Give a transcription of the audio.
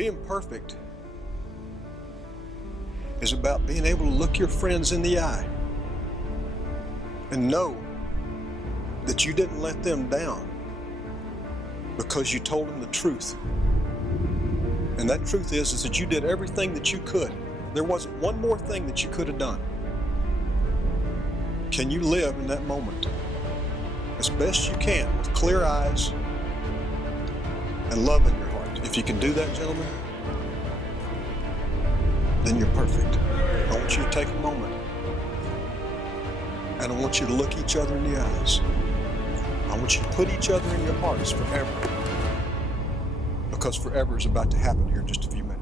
Being perfect is about being able to look your friends in the eye and know that you didn't let them down because you told them the truth. And that truth is that you did everything that you could. There wasn't one more thing that you could have done. Can you live in that moment as best you can with clear eyes and love in your heart? If you can do that, gentlemen, then you're perfect. I want you to take a moment and I want you to look each other in the eyes. I want you to put each other in your hearts forever, because forever is about to happen here in just a few minutes.